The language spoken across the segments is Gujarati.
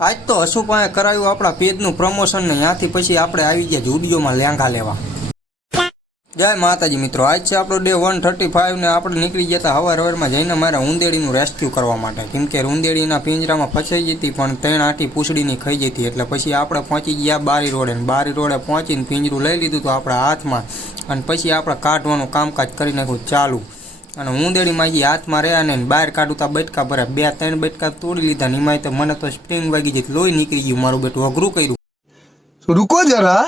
આજ તો હસુભાઈએ કરાવ્યું આપણા પેજનું પ્રમોશન ને ત્યાંથી પછી આપણે આવી ગયા જુડિયોમાં લેંઘા લેવા। જય માતાજી મિત્રો, આજ છે આપણો ડે 135 ને આપણે નીકળી ગયા હતા હવારમાં જઈને મારા ઉંદેડીનું રેસ્ક્યુ કરવા માટે, કેમ કે ઉંદેડીના પિંજરામાં ફસાઈ ગઈ હતી પણ 3 આંટી પૂછડીની ખાઈ ગઈ હતી। એટલે પછી આપણે પહોંચી ગયા બારી રોડે ને બારી રોડે પહોંચીને પિંજરું લઈ લીધું હતું આપણા હાથમાં અને પછી આપણે કાઢવાનું કામકાજ કરી નાખ્યું ચાલુ। અને ઉંદેડીમાં જે હાથમાં રહ્યા ને બહાર કાઢું બટકા ભર્યા, 2-3 બટકા તોડી લીધા ને એમાં તો મને તો સ્પ્રિંગ વાગી જતી, લોહી નીકળી ગયું, મારું બેટું અઘરું કર્યું। રૂકો જરા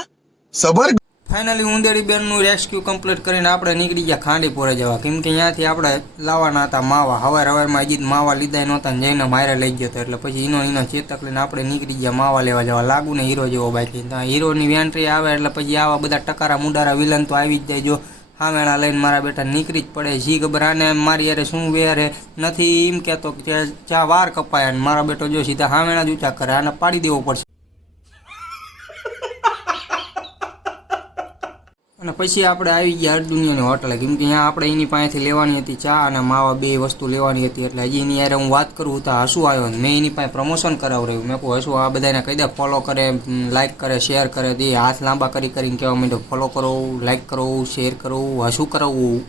સબર। ફાઇનલી ઉંદેડી બેનનું રેસ્ક્યુ કમ્પ્લીટ કરીને આપણે નીકળી ગયા ખાંડીપોરે જવા, કેમ કે ત્યાંથી આપણે લાવવાના હતા માવા। હવારમાં હજી માવા લીધા નહોતા ને જઈને મારે લઈ ગયો હતો, એટલે પછી એનો ચેતક લઈને આપણે નીકળી ગયા માવા લેવા જવા। લાગુ ને હીરો જેવો બાકી હીરોની એન્ટ્રી આવે એટલે પછી આવા બધા ટકારા મુડારા વિલન તો આવી જ જાય। જો હામેળા લઈને મારા બેટા નીકળી જ પડે, જી ખબર આને મારી યારે શું વેરે નથી એમ કહેતો કે ચા વાર કપાય અને મારા બેટો જો સીધા હામેળા જ ઊંચા કરે, આને પાડી દેવો પડશે। અને પછી આપણે આવી ગયા અર્જુનિયાની હોટલે, કેમ કે અહીંયા આપણે એની પાસેથી લેવાની હતી ચા અને માવા, 2 વસ્તુ લેવાની હતી। એટલે હજી એની યારે હું વાત કરું તો હસુ આવ્યો ને મેં એની પાસે પ્રમોશન કરાવડાવ્યું। મેં કહું હસુ આ બધાને કહી દે ફોલો કરે, લાઇક કરે, શેર કરે, દે હાથ લાંબા કરીને કહેવા માંડ્યો ફોલો કરો, લાઇક કરો, શેર કરો, હસુ કરાવવું।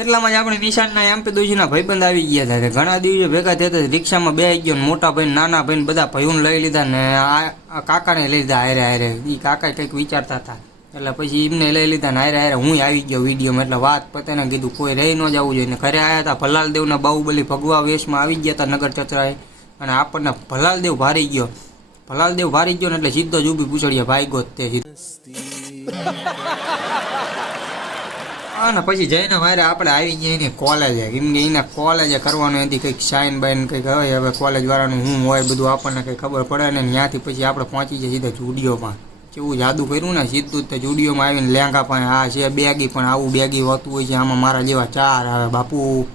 એટલામાં જ આપણે નિશાનના એમપી દોશીના ભાઈબંધ આવી ગયા હતા। ઘણા દિવસે ભેગા થયા રિક્ષામાં બેસી ગયો, મોટા ભાઈ નાના ભાઈ બધા ભાઈઓને લઈ લીધા ને આ કાકાને લઈ લીધા હારે હારે। એ કાકા કંઈક વિચારતા હતા એટલે પછી એમને લઈ લીધા ને હારે હારે હું આવી ગયો વિડીયોમાં। એટલે વાત પતે ને કીધું કોઈ રહી ન જવું જોઈએ ને ઘરે આવ્યા હતા ભલાલદેવના બાહુબલી ભગવા વેશમાં આવી ગયા હતા નગર ચતરાએ, અને આપણને ભલાલદેવ ભારી ગયો ને એટલે સીધો જ ઊભી પૂછડીએ ભાઈ ગોત તે અને પછી જઈને મારે આપણે આવી ગયા એની કોલેજે, કેમ કે એના કોલેજે કરવાનું હતી કંઈક સાઇન બાઇન કંઈક હોય, હવે કોલેજ વાળાનું શું હોય બધું આપણને કંઈ ખબર પડે ને ત્યાંથી પછી આપણે પહોંચી જાય સીધા જુડિયોમાં। કેવું જાદુ કર્યું ને, સીધું જ જુડિયોમાં આવીને લેંઘા પણ આ છે બેગી, પણ આવું બેગી હોતું હોય છે આમાં મારા જેવા 4 આવે બાપુ।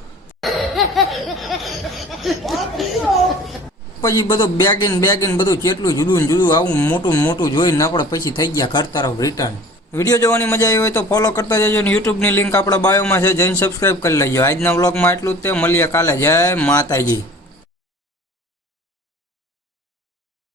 પછી બધું બેગીન બધું જેટલું જુદું આવું મોટું જોઈને આપણે પછી થઈ ગયા ઘર તરફ રિટર્ન। વિડીયો જોવાની મજા આવી હોય તો ફોલો કરતા જજો ને યુટ્યુબની લિંક આપણા બાયોમાં છે, જઈને સબસ્ક્રાઈબ કરી લેજો। આજના વ્લોગમાં એટલું જ તે, મળીએ કાલે। જય માતાજી।